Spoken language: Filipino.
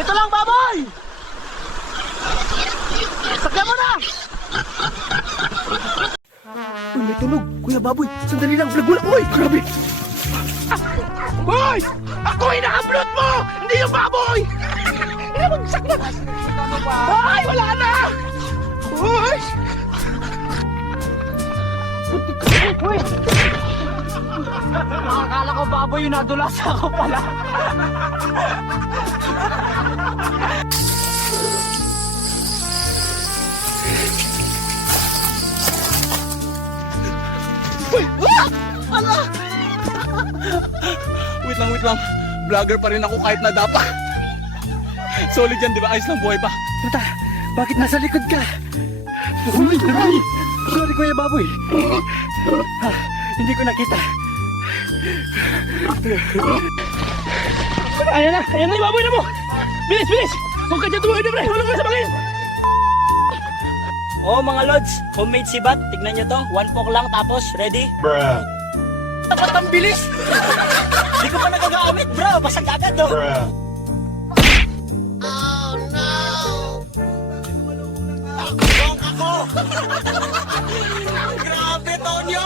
Dito lang, baboy! Sakyan mo na! Uy, may tunog. Kuya Baboy, sandali lang. Vlog lang. Uy, grabe. Hoy! Ako ina-upload mo! Hindi yung baboy! Nabagsak na! Ay, wala na! Hoy! Hoy! Akala ko baboy yung nadulas ako pala. Uy! Ala! Wait lang. Vlogger pa rin ako kahit nadapa. Solid yan, di ba? Ayos lang buhay pa. Tata, bakit nasa likod ka? Uy, sorry! Sorry, Kuya Baboy. Hindi ko nakita. Ayan na yung baboy na mo! Bilis, bilis! Huwag ka dyan tumuhin, pre! Hulog ka sa bangin! Oh mga lods, homemade sibat. Tignan nyo to, 1 poke lang tapos ready? Bruh. Ba't ang bilis? Di ko pa nagagamit bro, basag agad oh. Bruh. Oh no! Ako! Grabe Tonyo!